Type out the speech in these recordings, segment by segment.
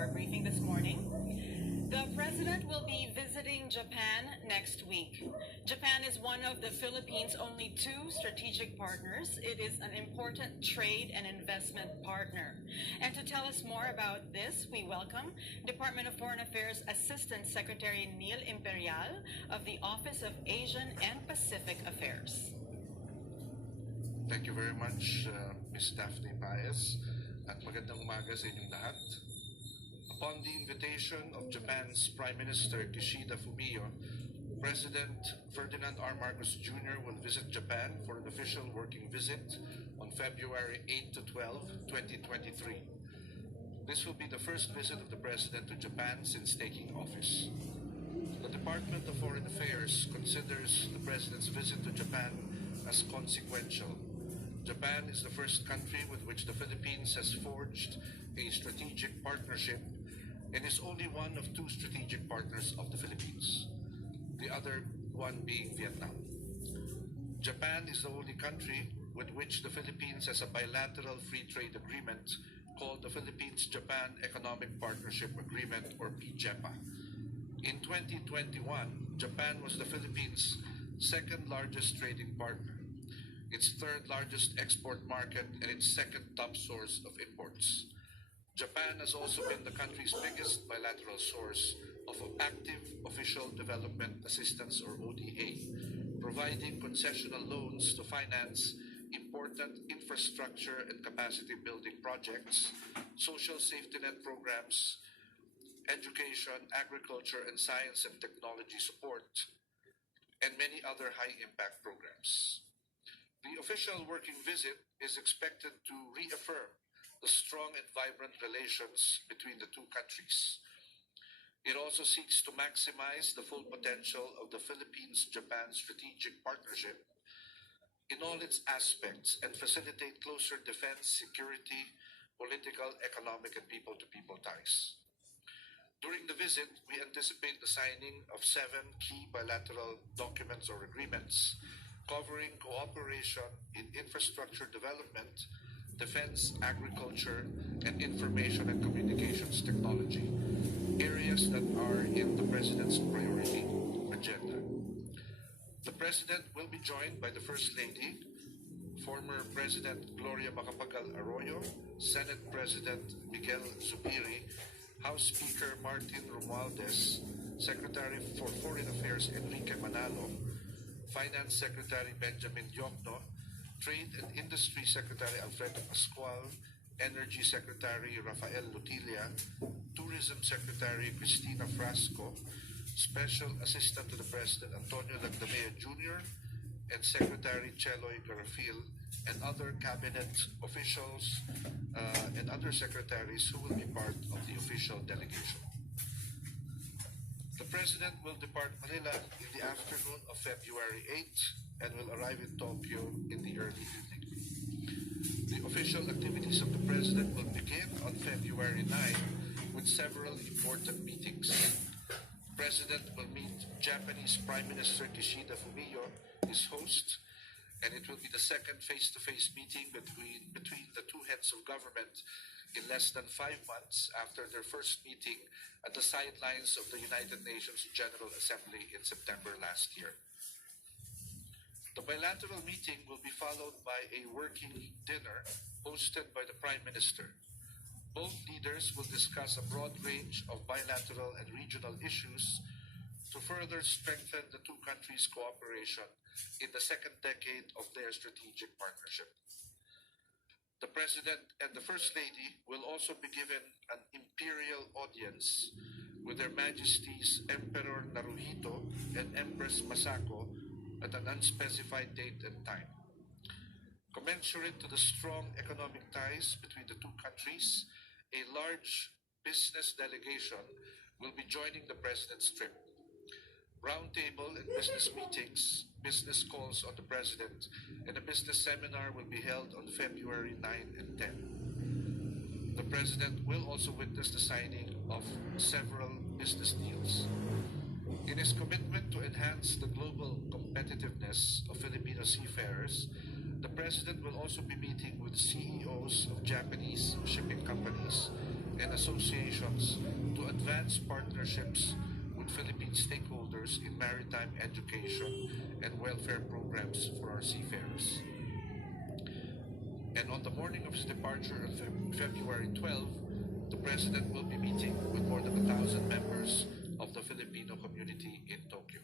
our briefing this morning. The President will be visiting Japan next week. Japan is one of the Philippines' only two strategic partners. It is an important trade and investment partner. And to tell us more about this, we welcome Department of Foreign Affairs Assistant Secretary Neil Imperial of the Office of Asian and Pacific Affairs. Thank you very much, Ms. Daphne Paez, at magandang umaga sa inyong lahat. Upon the invitation of Japan's Prime Minister Kishida Fumio, President Ferdinand R. Marcos Jr. will visit Japan for an official working visit on February 8 to 12, 2023. This will be the first visit of the President to Japan since taking office. The Department of Foreign Affairs considers the President's visit to Japan as consequential. Japan is the first country with which the Philippines has forged a strategic partnership and is only one of two strategic partners of the Philippines, the other one being Vietnam. Japan is the only country with which the Philippines has a bilateral free trade agreement called the Philippines-Japan Economic Partnership Agreement, or PJEPA. In 2021, Japan was the Philippines' second largest trading partner, its third largest export market, and its second top source of imports. Japan has also been the country's biggest bilateral source of active official development assistance, or ODA, providing concessional loans to finance important infrastructure and capacity building projects, social safety net programs, education, agriculture, and science and technology support, and many other high-impact programs. The official working visit is expected to reaffirm the strong and vibrant relations between the two countries. It also seeks to maximize the full potential of the Philippines-Japan strategic partnership in all its aspects and facilitate closer defense, security, political, economic, and people-to-people ties. During the visit, we anticipate the signing of 7 key bilateral documents or agreements covering cooperation in infrastructure development, defense, agriculture, and information and communications technology, areas that are in the President's priority agenda. The President will be joined by the First Lady, former President Gloria Macapagal Arroyo, Senate President Miguel Zubiri, House Speaker Martin Romualdez, Secretary for Foreign Affairs Enrique Manalo, Finance Secretary Benjamin Diokno, Trade and Industry Secretary Alfredo Pascual, Energy Secretary Rafael Lutilia, Tourism Secretary Cristina Frasco, Special Assistant to the President Antonio Lagdamea Jr., and Secretary Cheloy Garafil, and other cabinet officials and other secretaries who will be part of the official delegation. The President will depart Manila in the afternoon of February 8 and will arrive in Tokyo in the early evening. The official activities of the President will begin on February 9 with several important meetings. The President will meet Japanese Prime Minister Kishida Fumio, his host, and it will be the second face-to-face meeting between the two heads of government in less than 5 months after their first meeting at the sidelines of the United Nations General Assembly in September last year. The bilateral meeting will be followed by a working dinner hosted by the Prime Minister. Both leaders will discuss a broad range of bilateral and regional issues to further strengthen the two countries' cooperation in the second decade of their strategic partnership. The President and the First Lady will also be given an imperial audience with Their Majesties Emperor Naruhito and Empress Masako at an unspecified date and time. Commensurate to the strong economic ties between the two countries, a large business delegation will be joining the President's trip. Roundtable and business meetings, business calls on the President, and a business seminar will be held on February 9 and 10. The President will also witness the signing of several business deals. In his commitment to enhance the global competitiveness of Filipino seafarers, the President will also be meeting with CEOs of Japanese shipping companies and associations to advance partnerships with Philippine stakeholders in maritime education and welfare programs for our seafarers. And on the morning of his departure on February 12, the President will be meeting with more than 1,000 members of the Filipino community in Tokyo.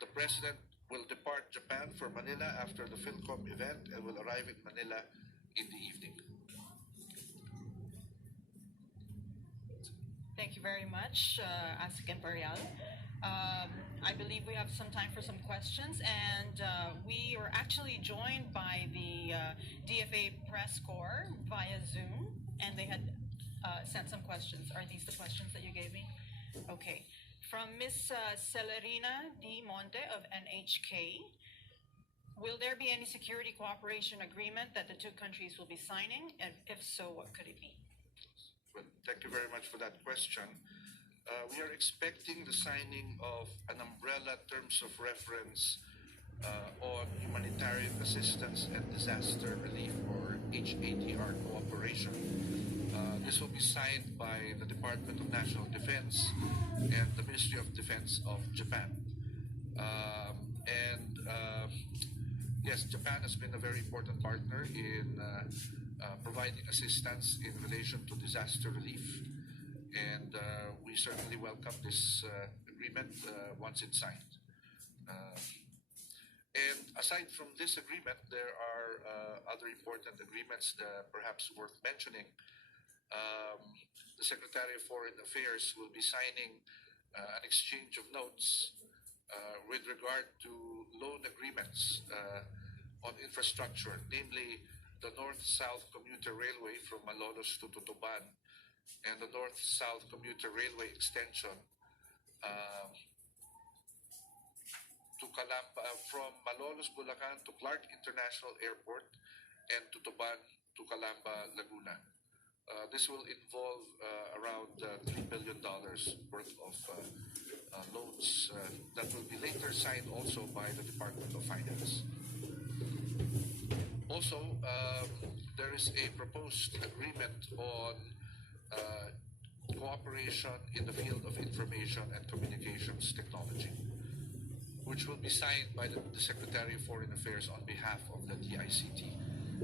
The President will depart Japan for Manila after the PhilCom event and will arrive in Manila in the evening. Thank you very much, Asik Imperial. I believe we have some time for some questions, and we are actually joined by the DFA press corps via Zoom, and they had sent some questions. Are these the questions that you gave me? Okay. From Ms. Celerina D. Monte of NHK, will there be any security cooperation agreement that the two countries will be signing, and if so, what could it be? Well, thank you very much for that question. We are expecting the signing of an umbrella terms of reference on humanitarian assistance and disaster relief, or HADR cooperation. This will be signed by the Department of National Defense and the Ministry of Defense of Japan. Yes, Japan has been a very important partner in providing assistance in relation to disaster relief, and we certainly welcome this agreement once it's signed. And aside from this agreement, there are other important agreements that perhaps worth mentioning. The Secretary of Foreign Affairs will be signing an exchange of notes with regard to loan agreements on infrastructure, namely the North-South Commuter Railway from Malolos to Tutuban and the North-South Commuter Railway extension to Calamba, from Malolos, Bulacan to Clark International Airport and Tutuban to Calamba, Laguna. This will involve around $3 billion worth of loans that will be later signed also by the Department of Finance. Also, there is a proposed agreement on cooperation in the field of information and communications technology, which will be signed by the Secretary of Foreign Affairs on behalf of the DICT,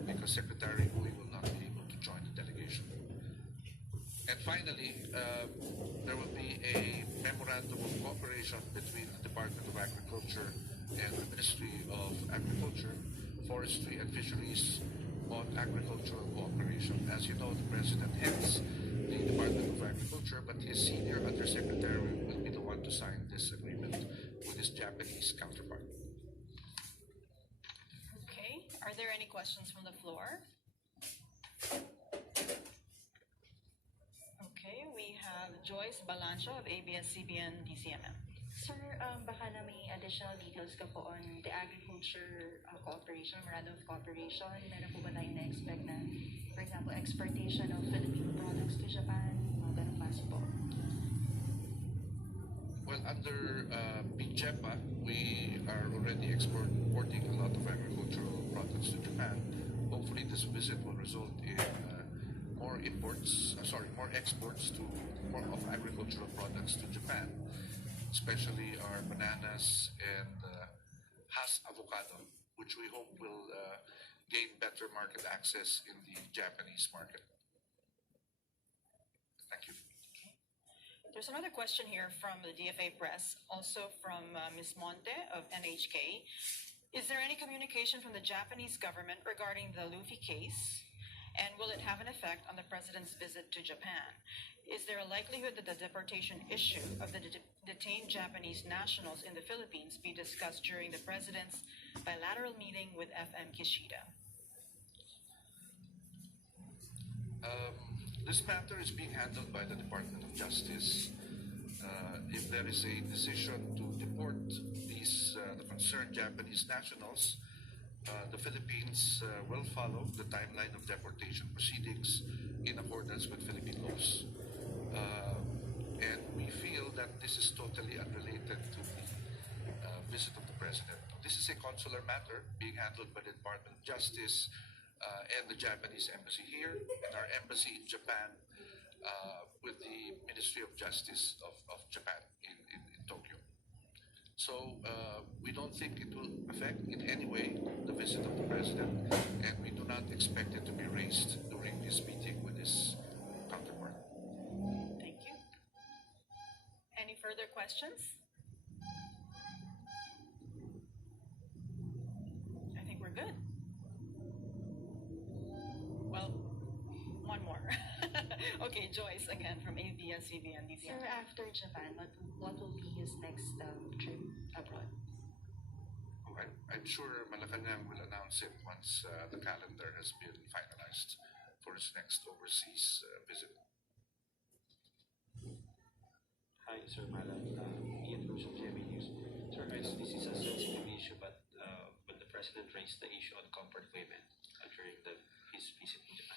because Secretary Uy will not be able to join the delegation. And finally, there will be a memorandum of cooperation between the Department of Agriculture and the Ministry of Agriculture, Forestry and Fisheries on agricultural cooperation. As you know, the President heads the Department of Agriculture, but his senior undersecretary will be the one to sign this agreement with his Japanese counterpart. Okay. Are there any questions from the floor? Okay. We have Joyce Balancho of ABS-CBN DCMM. Sir, baka na may additional details ka po on the agriculture cooperation, memorandum of cooperation. Meron po ba tayong na-expect na, for example, exportation of Philippine products to Japan? Ganun klase po. Well, under PJEPA, we are already exporting a lot of agricultural products to Japan. Hopefully, this visit will result in more exports of agricultural products to Japan, especially our bananas and Hass avocado, which we hope will gain better market access in the Japanese market. Thank you. There's another question here from the DFA press, also from Ms. Monte of NHK. Is there any communication from the Japanese government regarding the Luffy case? And will it have an effect on the President's visit to Japan? Is there a likelihood that the deportation issue of the detained Japanese nationals in the Philippines be discussed during the President's bilateral meeting with FM Kishida? This matter is being handled by the Department of Justice. If there is a decision to deport these the concerned Japanese nationals, the Philippines will follow the timeline of deportation proceedings in accordance with Philippine laws. And we feel that this is totally unrelated to the visit of the President. This is a consular matter being handled by the Department of Justice and the Japanese embassy here, and our embassy in Japan with the Ministry of Justice of Japan in Tokyo. So we don't think it will affect in any way the visit of the president, and we do not expect it to be raised during this meeting with his counterpart. Thank you. Any further questions? I think we're good. Well, one more. Okay, Joyce again from ABS-CBN. Sir, after Japan, what will be his next trip abroad? I'm sure Malacanang will announce it once the calendar has been finalized for his next overseas visit. Hi, Sir Malam. Ian Cruz of GMA News. Sir, I know this is a sensitive issue, but the President raised the issue on comfort women during his visit in Japan.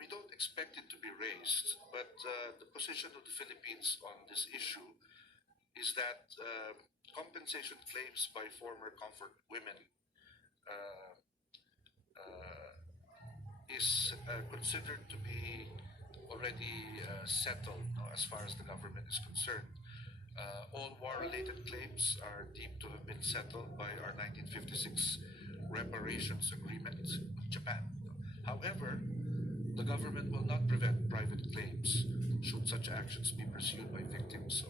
We don't expect it to be raised, but the position of the Philippines on this issue is that compensation claims by former comfort women is considered to be already settled, no, as far as the government is concerned. All war-related claims are deemed to have been settled by our 1956 reparations agreement with Japan. However, the government will not prevent private claims should such actions be pursued by victims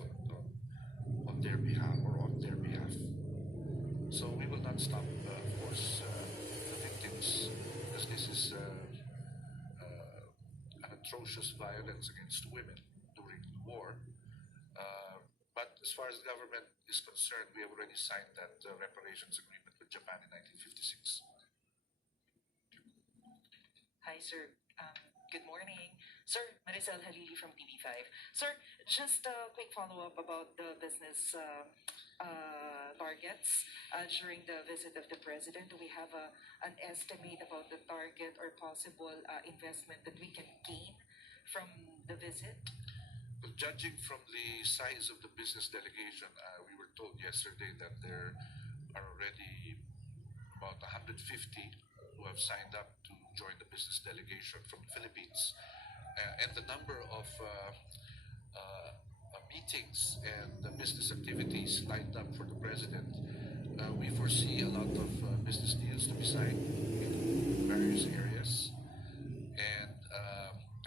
on their behalf or on their behalf. So we will not stop, of course, the victims, because this is an atrocious violence against women during the war. But as far as the government is concerned, we have already signed that reparations agreement with Japan in 1956. Hi, sir. Good morning. Sir, Maricel Halili from TV5. Sir, just a quick follow-up about the business targets during the visit of the President. Do we have an estimate about the target or possible investment that we can gain from the visit? Well, judging from the size of the business delegation, we were told yesterday that there are already about 150 who have signed up to join the business delegation from the Philippines. And the number of meetings and business activities lined up for the President, we foresee a lot of business deals to be signed in various areas. And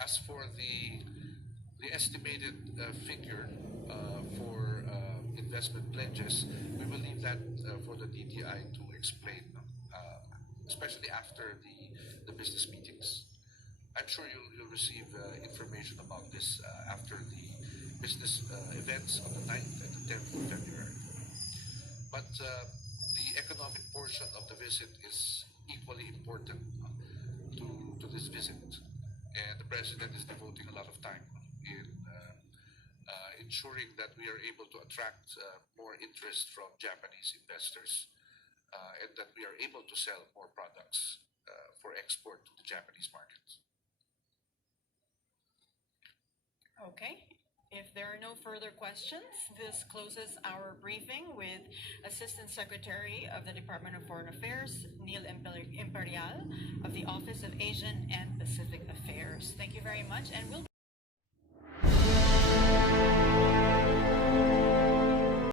as for the estimated figure for investment pledges, we will leave that for the DTI to explain, especially after the business meetings. I'm sure you'll receive information about this after the business events on the 9th and the 10th of February. But the economic portion of the visit is equally important to this visit. And the President is devoting a lot of time in ensuring that we are able to attract more interest from Japanese investors and that we are able to sell more products for export to the Japanese market. Okay. If there are no further questions, this closes our briefing with Assistant Secretary of the Department of Foreign Affairs, Neil Imperial, of the Office of Asian and Pacific Affairs. Thank you very much, and we'll be